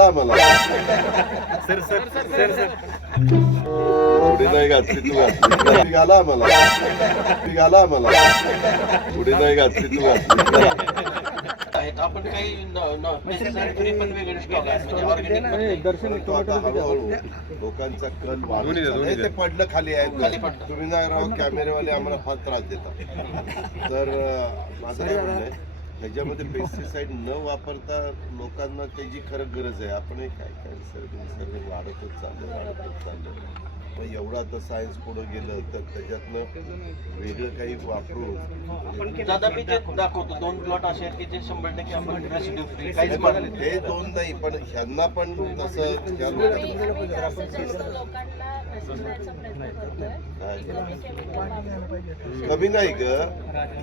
आम्हाला. Sir sir sir sir पुढे नाही घातली तू घातली. आम्हाला. आम्हाला. पुढे नाही घातली तू घातली. आपण काही म्हणजे हळूहळू लोकांचा कल वाढून. ते पडलं खाली आहे तुम्ही नाही राव कॅमेरेवाले आम्हाला फार त्रास देतात. तर माझं काय म्हणणं आहे? ह्याच्यामध्ये पेस्टिसाईड न वापरता लोकांना त्याची खरं गरज आहे. आपण काय काय निसर्ग निसर्ग वाढतच चाललं वाढतच चाललं मग एवढं आता सायन्स पुढे गेलं तर त्याच्यातनं वेगळं काही वापरून दादा मी ते दाखवतो. दोन प्लॉट असे आहेत की जे शंभर टक्के आपण रेसिड्यू फ्री काहीच ते दोन नाही पण ह्यांना पण तसं त्या. कमी नाही ग.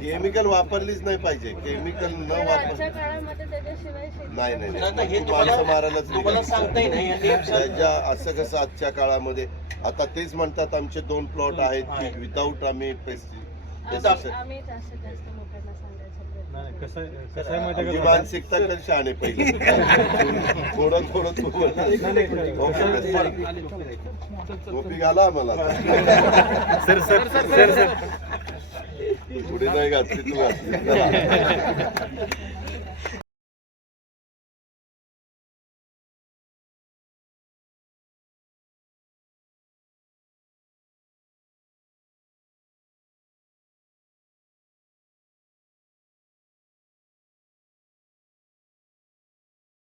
केमिकल वापरलीच नाही पाहिजे. केमिकल न तर वापर नाही नाही हे माणसं मारायलाच त्याच्या असं कसं आजच्या काळामध्ये आता तेच म्हणतात आमचे दोन प्लॉट आहेत की विदाऊट आम्ही आम्ही जास्त सांगायचा प्रयत्न. कसं आहे- कसं आहे माहिती आमची आहे का मानसिकता कशी शहाणे पहिले. थोडं थोडं तू बोल. ओके, बस. गोपी घाला आम्हाला. सर सर सर सर पुढे नाही घातली तू घातली.